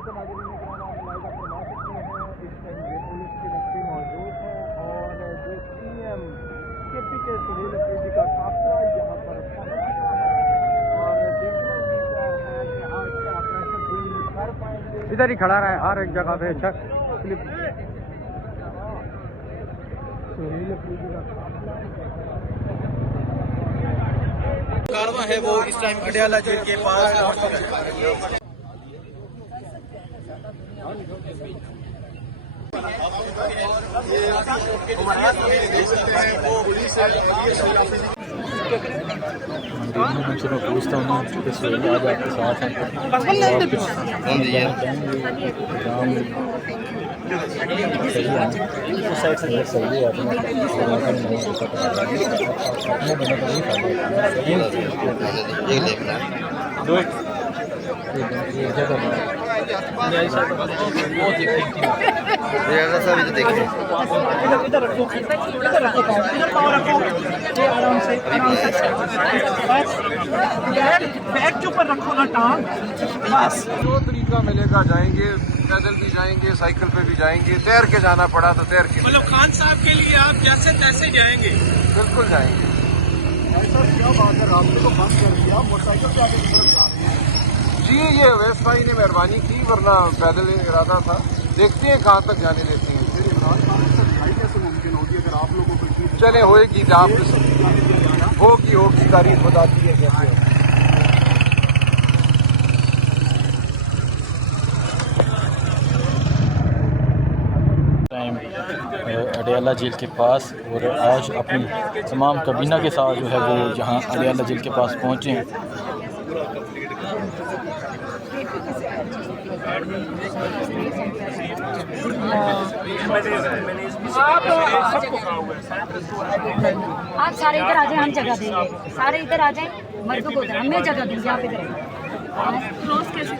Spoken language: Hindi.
तो नाज़रीन किराम आप मुलाहिज़ा फरमा सकते हैं इस टाइम ये पुलिस की नक्शे मौजूद है और जो CM KPK सुनील अफरीदी का काफिला यहाँ पर पहुँच गया है और देखना भी क्या है कि आज क्या ऑपरेशन पूर्ण कर पाएंगे। इधर ही खड़ा रहा है हर एक जगह पे अच्छा क्लिप सुनील अफरीदी का काफिला कारवां है वो इस टाइम अडयाला जेल के पास उनसे मैं पूछता हूँ कि सुहेल आज आपके साथ हैं सही है बैग के ऊपर रखो ना टांग बस। दो तरीका मिलेगा, जाएंगे पैदल भी जाएंगे, साइकिल पे भी जाएंगे, तैर के जाना पड़ा तो तैर के। मतलब खान साहब के लिए आप जैसे तैसे जाएंगे? बिल्कुल जाएंगे। ऐसा क्या बात है, रास्ते को बंद कर दिया, मोटरसाइकिल से आगे की तरफ जा रहे हैं जी ये अवैस भाई ने मेहरबानी की, वरना पैदल इरादा था। देखते हैं कहाँ तक जाने देते हैं। फिर इमरान खान से लड़ाई कैसे मुमकिन होगी अगर आप लोगों को चले होएगी आप होगी तारीफ बताती है कैसे टाइम अडयाला जेल के पास और आज अपनी तमाम कबीना के साथ जो है वो यहाँ अडयाला जेल के पास पहुँचे हैं। आप सारे इधर आ जाए, हम जगह देंगे। सारे इधर आ जाए, मर्दों को उधर हमें जगह देंगे। आप इधर क्लोज कैसे